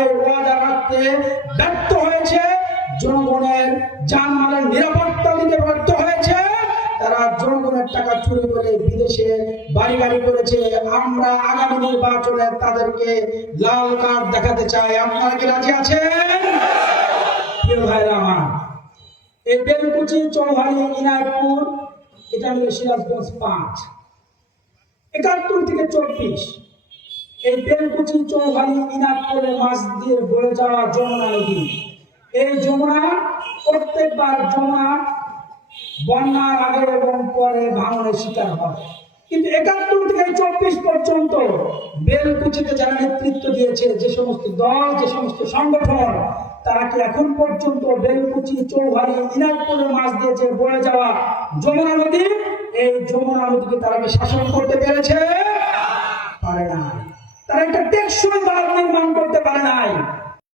এই ওয়াদা রাখতে ব্যর্থ হয়েছে, জনগণের জানমালের নিরাপত্তা দিতে ব্যর্থ হয়েছে, তারা জনগণের টাকা চুরি করে বিদেশে বাড়ি বাড়ি করেছে। আমরা আগামী নির্বাচনে তাদেরকে লাল কার্ড দেখাতে চাই। আপনারা কি রাজি আছেন? প্রিয় ভাইরা আমার, এই বেলকুচি, চৌহালি, ইনায়তপুর, এটা হলো সিরাজগঞ্জ 5, 71 থেকে 24। এই বেলকুচি, চৌহালি, ইনায়তপুরের মাঝ দিয়ে বয়ে যাওয়া যমুনা নদী, এই যমুনা প্রত্যেকবার যমুনা বন্যার আগে এবং পরে ভাঙনের শিকার হয়। কিন্তু 71 থেকে 24 পর্যন্ত বেলকুচিতে যারা নেতৃত্ব দিয়েছে, যে সমস্ত দল, যে সমস্ত সংগঠন, তারা কি এখন পর্যন্ত বেলকুচি, চৌহালি, ইনায়তপুরের মাঝ দিয়ে যে বয়ে যাওয়া যমুনা নদী, এই যমুনা নদীকে তারা কি শাসন করতে পেরেছে? পারে না। তারা একটা টেকসই